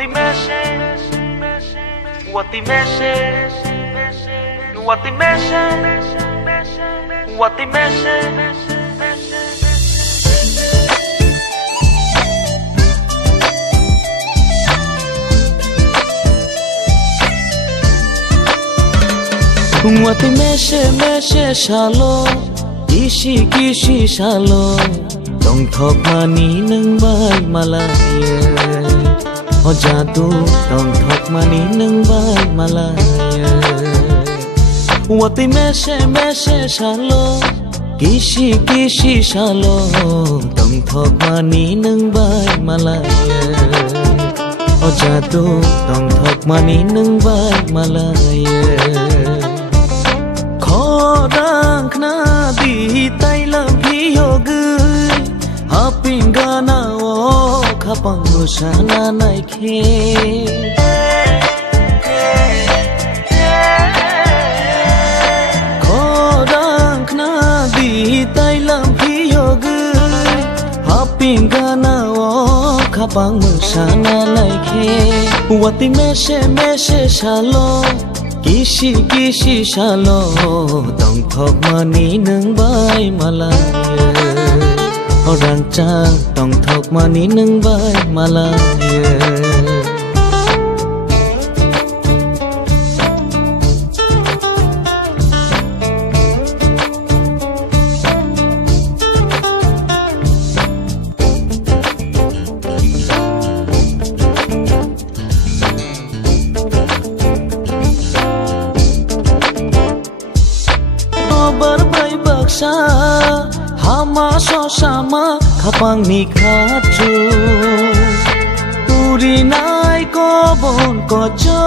What they messing, what they messing, what they messing, what they messing. What they meshe shalo, kishi shalo, don't talk money nung bay malaya. Oh jadu, don't talk money nung bay malaya. What they meshe shalo, kishi shalo, don't talk money nung bay malaya. Oh jadu, don't talk money nung bay malaya. Khorang na di tai lam phi yogai hapin gana o khapang musana nai khe Khorang na di tai lam phi yogai hapin gana o khapang musana nai khe Wati meshe shalo Kishi shalo Dong thok mani nung bay malaya Orang cha Dong thok mani nung bay malaya Berbai baksa hama so sama khapang ni khatu uri nai ko bon ko cho